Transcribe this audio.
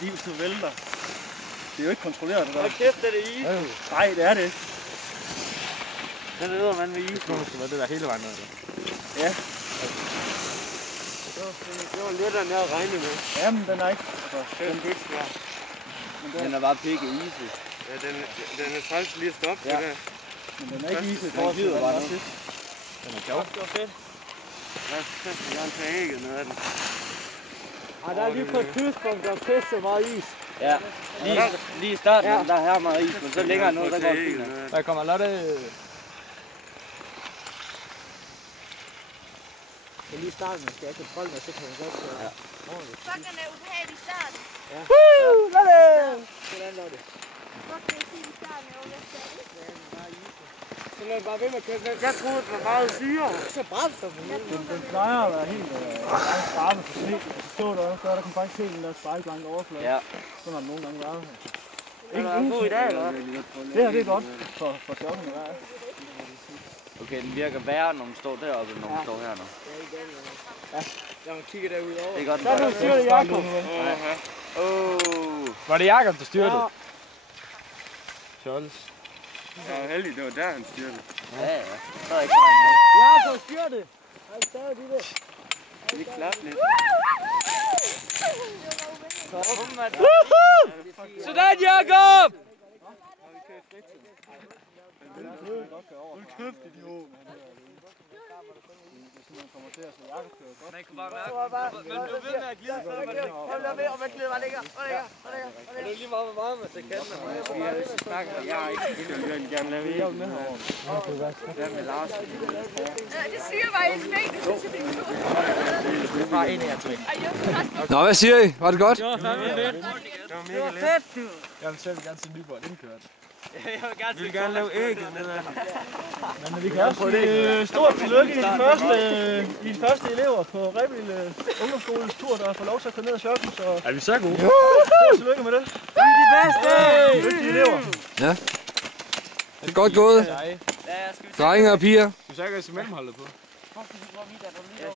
divet vælter. Det er jo ikke kontrolleret det der. Hold kæft, det er is. Nej, det er det ikke. Den æder man med is. Det skal være det der hele vejen ned. Ja. Det var lidt af nær at regne med. Jamen, den er ikke. Den er ikke svær. Den er bare pikke ise. Ja, den er træls lige at stoppe. Ja. Men den er ikke iset. Den gider bare noget. Den er sjov. Det var fedt. Lad os teste gerne tage ægget ned af den. Ej, der er lige på et tidspunkt, der er pisse meget is. Ja, lige i starten, der er her meget is, men så længere ned, der går det fint. Der kommer Lotte. Det er lige i starten, man skal have kontrol med, så kan man godt gøre. Ja. Fucken er ubehagelig i starten. Ja. Lotte! Hvordan Lotte? Fucken er fint i starten, jeg var lidt stadig. Så lad bare ved med at køre. Jeg troede, det var meget syre. Så bremser man helt. Den plejer at være helt skarpe for sne. Og så stod der også, der kan faktisk se den der spejlblanke overflade. Ja. Sådan har den nogle gange været. Ikke god i dag, eller hvad? Det her det er godt for chokken at være. Okay, den virker værre, når man står deroppe, end når man står her nu. Ja, lad mig kigge derudover. Det er godt. Der er du styrer Jakob. Var det Jakob, der styrte? Charles. Jeg er heldig, det var der, han styrte. Ja, ja. Så er ikke så langt med. Jakob styrte. Han stadig de der. Det er klart lidt. Sådan, Jakob! Hold kæft, idiot. Man kommer til at slå Jakob kører godt. Man kunne bare mærke. Men du ved med at glide, så er det Hold da med, og man glider bare længere. det er lige meget, hvor meget man så kan. Vi har snakket, og jeg har ikke vil gerne lave Jeg er med herovre. Hvad med Lars? Det syger bare i smæk. Bare en af jer tre. Nå, hvad siger I? Var det godt? Det var fedt, du. Jeg vil selv gerne se Nyborg indkørt. Vi vil gerne lave ægget ned af. Men vi kan også sige stort tillykke i de første elever på Rebild Ungdomsskoles tur, der får lov til at komme ned og shoppe. Så Er vi så gode? stort tillykke med det. Vi er de bedste! Dygtige elever. Ja. Det er godt gået. Drenge og piger. Du så ikke også mellemholdet på?